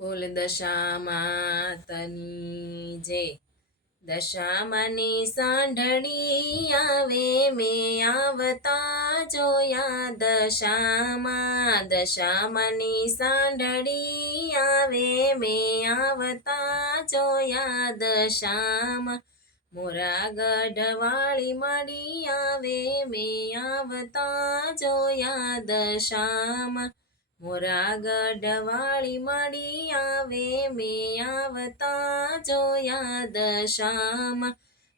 બોલ દશામાં તની જય. દશામાની સાંઢળી આવે મેં આવતા જોયા દશામાની સાંઢળી આવે મેં આવતા જોયા દશામાં. મોરા ગઢવાળી મળી આવે મેં આવતા જોયા દશામાં. મોરા ગઢવાળી મળી આવે મેં આવતા જોયા દશામાં.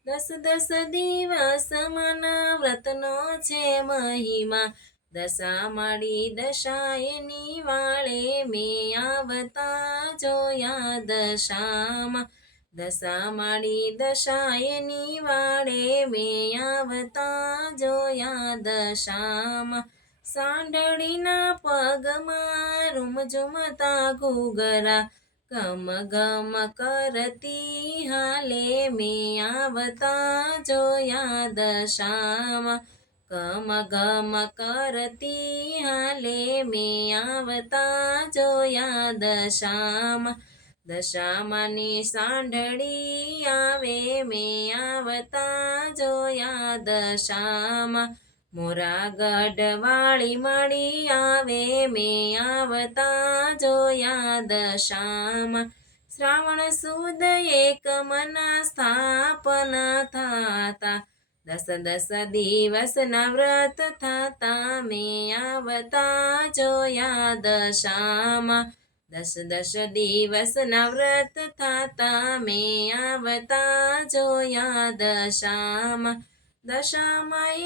દસ દસ દિવસ મના વ્રતનો છે મહિમા. દશામાળી દશાએની વાળે મેં આવતા જોયા દશામાં. દશામાળી દશાએની વાળે મેં આવતા જોયા દશામાં. સાંઢળીના પગમાં રૂમઝુમતા ઘૂઘરા ગમ ગમ કરતી હાલે મેં આવતા જોયા દશામાં. ગમ ગમ કરતી હાલે મેં આવતા જોયા દશામાં. દશામાની સાંઢળી આવે મેં આવતા જોયા દશામાં. મોરા ગઢવાળી મળી આવે મેં આવતા જોયા દશામાં. શ્રાવણ સુદ એક મના સ્થાપના થાતા. દસ દસ દિવસના વ્રત થાતા મેં આવતા જોયા દશામાં. દસ દસ દિવસના વ્રત થાતા મેં આવતા જોયા દશામાં. દશામાં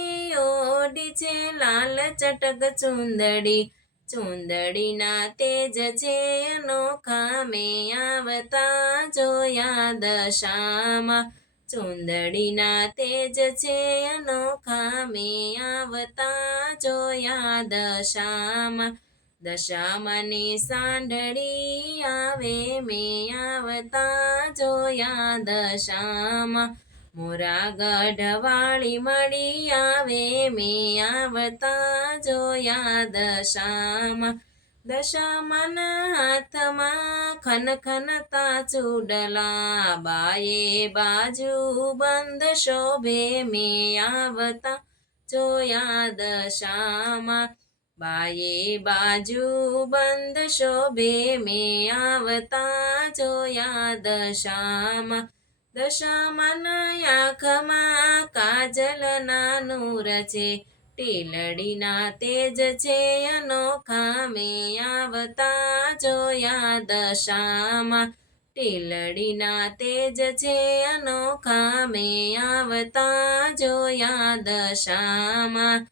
ઓઢી છે લાલ ચટક ચુંદડી. ચુંદડીના તેજ છે અનોખા મેં આવતા જોયા દશામાં. ચુંદડીના તેજ છે અનોખા મેં આવતા જોયા દશામાં. દશામાની સાંઢળી આવે મેં આવતા જોયા દશામાં. મોરા ગઢવાળી મળી આવે મેં આવતા જોયા દશામાં. દશામાના હાથમાં ખનખનતા ચૂડલા. બાએ બાજુ બંધ શોભે મેં આવતા જોયા દશામાં. બાએ બાજુ બંધ શોભે મેં આવતા જોયા દશામાં. દશામાના આંખમાં કાજલના નૂર છે. ટીલડીના તેજ છે અનોખા મેં આવતા જોયા દશામાં. ટીલડીના તેજ છે અનોખા મેં આવતા જોયા દશામાં.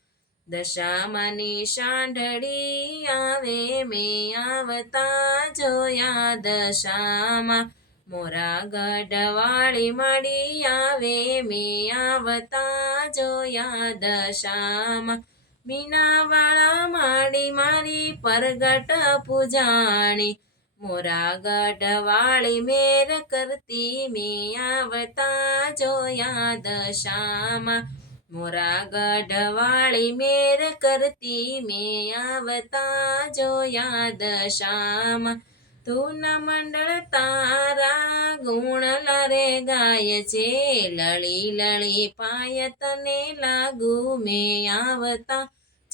દશામાની સાંઢળી આવે મેં આવતા જોયા દશામાં. મોરા ગઢવાળી મળી આવે મેં આવતા જોયા દશામાં. મીનાવાળા માડી મારી પરગટ પૂજાણી. મોરા ગઢવાળી મેર કરતી મેં આવતા જોયા દશામાં. મોરા ગઢવાળી મેર કરતી મેં આવતા જોયા દશામાં. ધૂન મંડળ તારા ગુણ લરે ગાય છે. લળી લળી પાય તને લાગુ મેં આવતા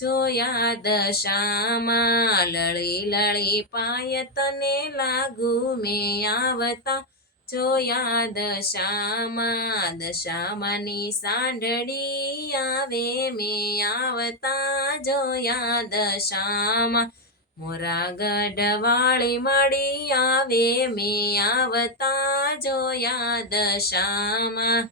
જોયા દશામાં. લળી લળી પાય તને લાગુ મેં આવતા જોયા દશામાં. દશામાની સાંઢળી આવે મેં આવતા જોયા દશામાં. મોરા ગઢવાળી મળી આવે મેં આવતા જોયા દશામાં.